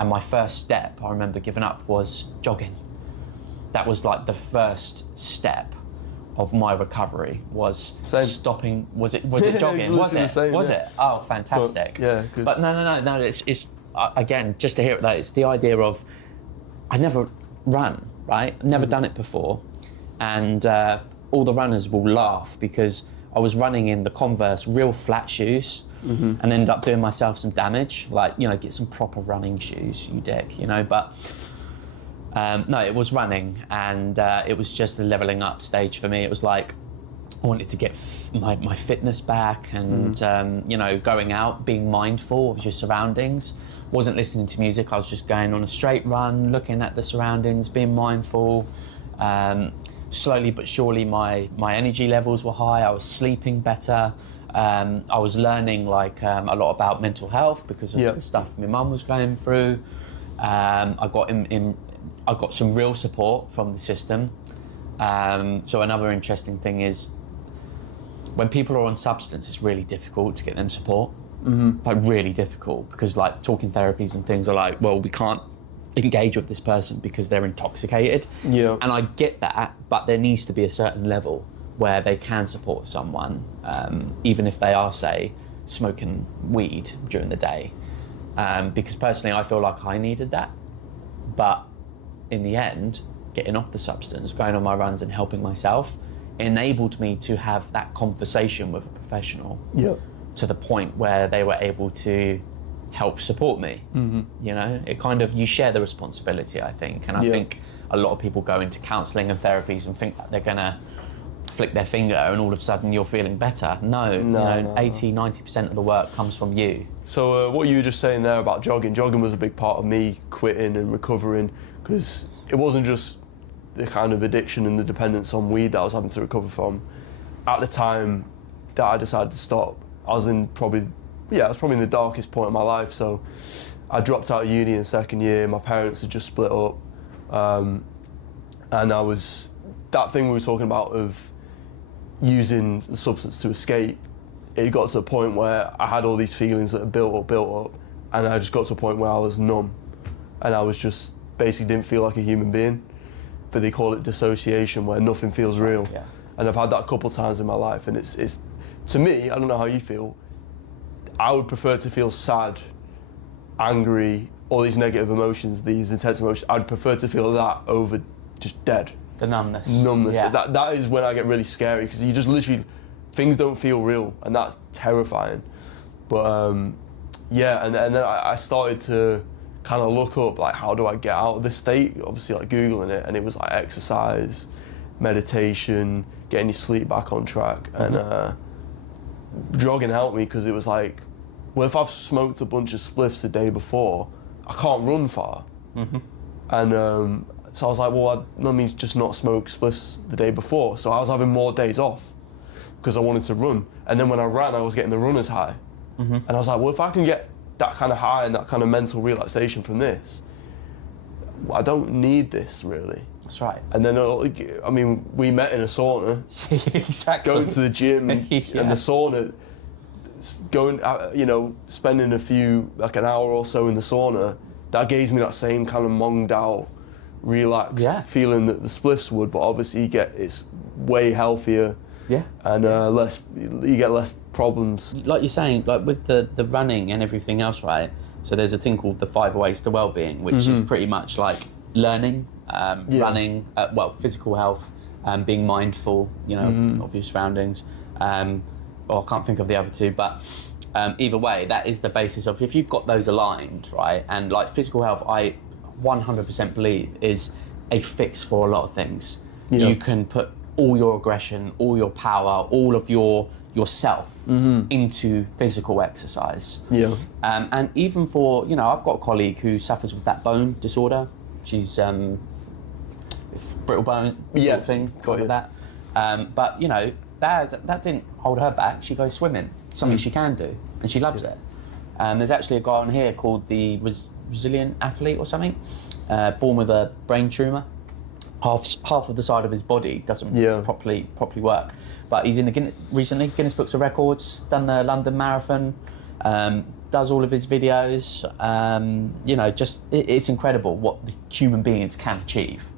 And my first step, I remember giving up, was jogging. That was like the first step of my recovery, was stopping. Was it jogging? Was it? Was it? Oh, fantastic. But, yeah, good. But no. It's again, just to hear it, it's the idea of I never run, right? Never done it before, and all the runners will laugh because I was running in the Converse real flat shoes. And ended up doing myself some damage, like, get some proper running shoes, you dick, but no, it was running, and it was just a leveling up stage for me. It was like I wanted to get my fitness back, and going out, being mindful of your surroundings. Wasn't listening to music, I was just going on a straight run, looking at the surroundings, being mindful. Slowly but surely my energy levels were high, I was sleeping better. I was learning a lot about mental health because of the stuff my mum was going through. I got some real support from the system. So another interesting thing is when people are on substance, it's really difficult to get them support. Like really difficult, because like talking therapies and things are like, well, we can't engage with this person because they're intoxicated. Yeah. And I get that, but there needs to be a certain level where they can support someone, even if they are, say, smoking weed during the day. Because personally, I feel like I needed that. But in the end, getting off the substance, going on my runs and helping myself enabled me to have that conversation with a professional to the point where they were able to help support me. It kind of, you share the responsibility, I think. And I think a lot of people go into counselling and therapies and think that they're gonna flick their finger and all of a sudden you're feeling better. No, 80-90% of the work comes from you. So what you were just saying there about jogging was a big part of me quitting and recovering, because it wasn't just the kind of addiction and the dependence on weed that I was having to recover from. At the time that I decided to stop, I was probably in the darkest point of my life. So I dropped out of uni in second year, my parents had just split up, and that thing we were talking about of using the substance to escape, it got to a point where I had all these feelings that had built up, and I just got to a point where I was numb, and I was just basically didn't feel like a human being. But they call it dissociation, where nothing feels real. Yeah. And I've had that a couple of times in my life, and it's to me, I don't know how you feel, I would prefer to feel sad, angry, all these negative emotions, these intense emotions. I'd prefer to feel that over just dead. The numbness. Yeah. That is when I get really scary, because you just literally, things don't feel real, and that's terrifying. But and then I started to kind of look up, like, how do I get out of this state? Obviously, like, Googling it, and it was like exercise, meditation, getting your sleep back on track, and jogging helped me, because it was like, well, if I've smoked a bunch of spliffs the day before, I can't run far. And so I was like, well, let me just not smoke spliffs the day before. So I was having more days off because I wanted to run. And then when I ran, I was getting the runner's high. And I was like, well, if I can get that kind of high and that kind of mental relaxation from this, I don't need this, really. That's right. And then, I mean, we met in a sauna. Exactly. Going to the gym and the sauna, spending an hour or so in the sauna, that gave me that same kind of monged out, relaxed feeling that the spliffs would, but obviously it's way healthier. Yeah. And you get less problems. Like you're saying, like with the running and everything else, right? So there's a thing called the 5 ways to well-being, which is pretty much like learning, running, physical health, being mindful, of your surroundings. I can't think of the other two, but either way, that is the basis of, if you've got those aligned, right? And like physical health, I 100% believe is a fix for a lot of things. Yeah. You can put all your aggression, all your power, all of yourself into physical exercise. Yeah. And even for, I've got a colleague who suffers with that bone disorder. She's brittle bone sort of thing, got that. But that didn't hold her back. She goes swimming, something she can do, and she loves it. There's actually a guy on here called the Resilient Athlete or something, born with a brain tumour. Half of the side of his body doesn't properly work, but he's in the Guinness Books of Records, done the London Marathon, does all of his videos. You know, just it's incredible what the human beings can achieve.